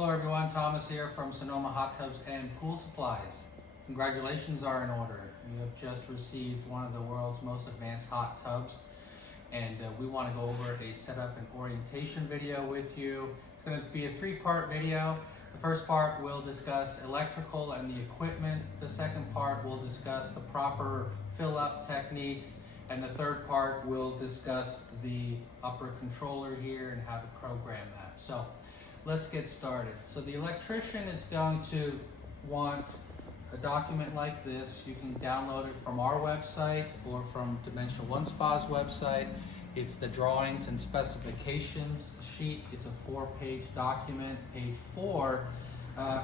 Hello everyone, Thomas here from Sonoma Hot Tubs and Pool Supplies. Congratulations are in order. You have just received one of the world's most advanced hot tubs, and we want to go over a setup and orientation video with you. It's going to be a three-part video. The first part will discuss electrical and the equipment. The second part will discuss the proper fill-up techniques. And the third part will discuss the upper controller here and how to program that. So let's get started. So the electrician is going to want a document like this. You can download it from our website or from Dimensional One Spa's website. It's the drawings and specifications sheet. It's a 4-page document. Page 4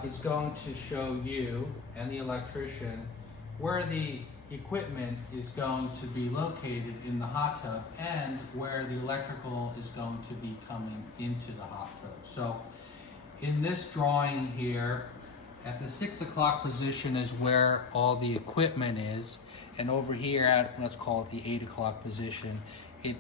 is going to show you and the electrician where the equipment is going to be located in the hot tub and where the electrical is going to be coming into the hot tub. So in this drawing here, at the 6 o'clock position is where all the equipment is, and over here at, let's call it the 8 o'clock position, it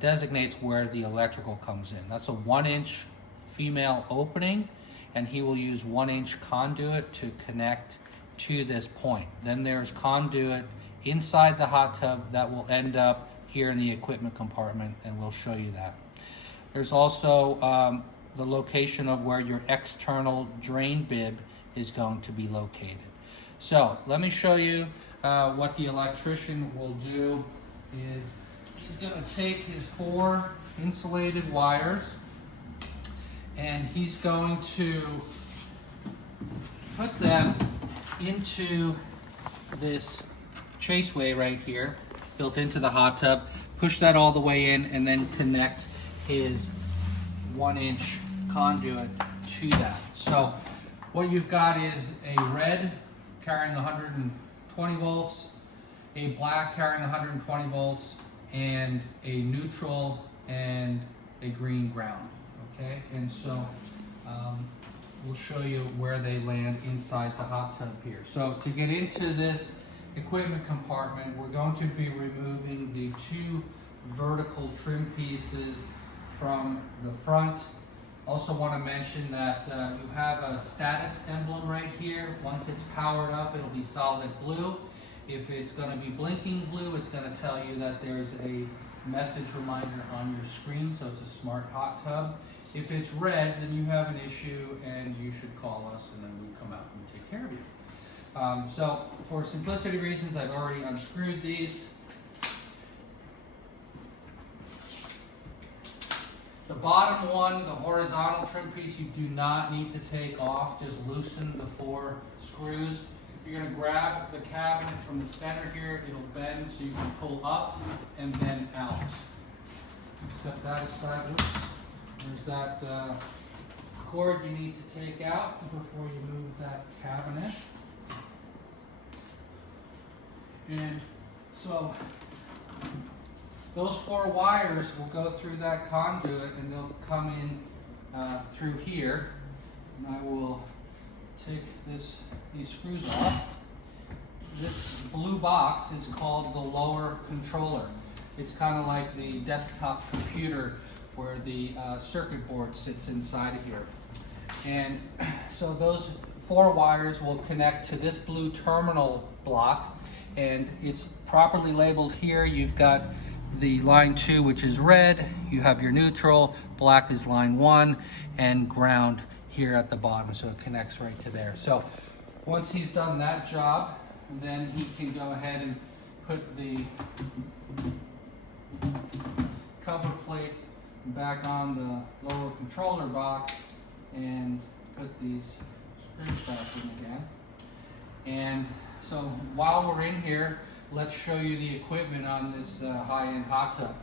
designates where the electrical comes in. That's a 1-inch female opening, and he will use 1-inch conduit to connect to this point. Then there's conduit inside the hot tub that will end up here in the equipment compartment, and we'll show you that. There's also the location of where your external drain bib is going to be located. So let me show you what the electrician will do. Is he's going to take his 4 insulated wires and he's going to put them into this chaseway right here, built into the hot tub, push that all the way in, and then connect his 1-inch conduit to that. So what you've got is a red carrying 120 volts, a black carrying 120 volts, and a neutral and a green ground. Okay, and so we'll show you where they land inside the hot tub here. So to get into this equipment compartment, we're going to be removing the 2 vertical trim pieces from the front. Also want to mention that you have a status emblem right here. Once it's powered up, it'll be solid blue. If it's going to be blinking blue, it's going to tell you that there's a message reminder on your screen, so it's a smart hot tub. If it's red, then you have an issue and you should call us, and then we'll come out and take care of you. So for simplicity reasons, I've already unscrewed these. The bottom one, the horizontal trim piece, you do not need to take off. Just loosen the 4 screws. You're going to grab the cabinet from the center here. It'll bend so you can pull up and then out. Set that aside. Oops. There's that cord you need to take out before you move that cabinet. And so those 4 wires will go through that conduit and they'll come in through here. And I will take these screws off. This blue box is called the lower controller. It's kind of like the desktop computer where the circuit board sits inside of here. And so those 4 wires will connect to this blue terminal block, and it's properly labeled here. You've got the line 2, which is red, you have your neutral, black is line 1, and ground here at the bottom, so it connects right to there. So once he's done that job, then he can go ahead and put the cover plate back on the lower controller box and put these screws back in again. And so while we're in here, let's show you the equipment on this high-end hot tub.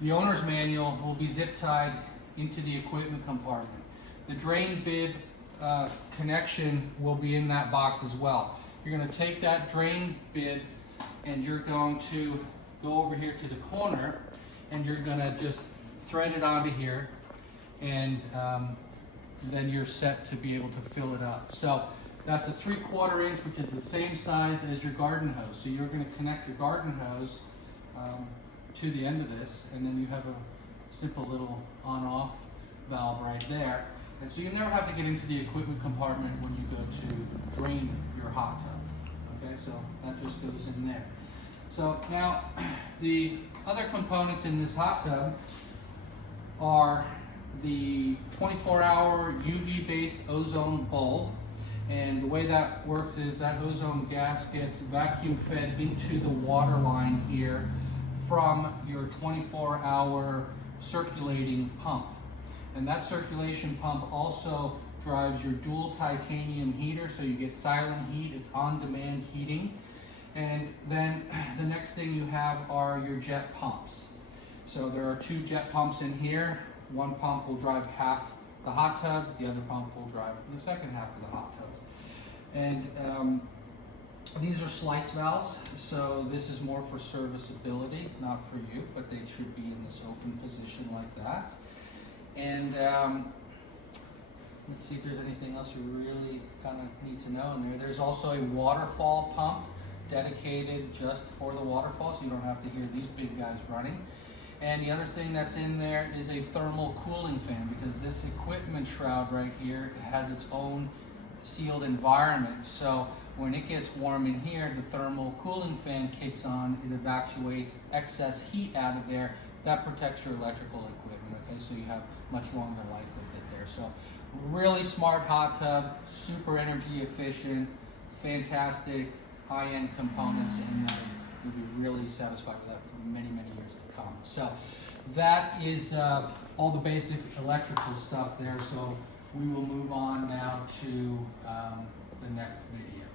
The owner's manual will be zip tied into the equipment compartment. The drain bib connection will be in that box as well. You're going to take that drain bib and you're going to go over here to the corner and you're going to just thread it onto here, and then you're set to be able to fill it up. So that's a 3/4 inch, which is the same size as your garden hose. So you're going to connect your garden hose to the end of this, and then you have a simple little on-off valve right there. And so you never have to get into the equipment compartment when you go to drain your hot tub. Okay, so that just goes in there. So now the other components in this hot tub are the 24-hour UV-based ozone bulb. And the way that works is that ozone gas gets vacuum fed into the water line here from your 24-hour circulating pump. And that circulation pump also drives your dual titanium heater, so you get silent heat, it's on-demand heating. And then the next thing you have are your jet pumps. So there are 2 jet pumps in here. One pump will drive half the hot tub, the other pump will drive the second half of the hot tub. And these are slice valves, so this is more for serviceability, not for you, but they should be in this open position like that. And let's see if there's anything else you really kind of need to know in there. There's also a waterfall pump dedicated just for the waterfall, so you don't have to hear these big guys running. And the other thing that's in there is a thermal cooling fan, because this equipment shroud right here has its own sealed environment. So when it gets warm in here, the thermal cooling fan kicks on, it evacuates excess heat out of there. That protects your electrical equipment, okay? So you have much longer life with it there. So really smart hot tub, super energy efficient, fantastic high-end components in there. You'll be really satisfied with that for many, many years to come. So that is all the basic electrical stuff there. So we will move on now to the next video.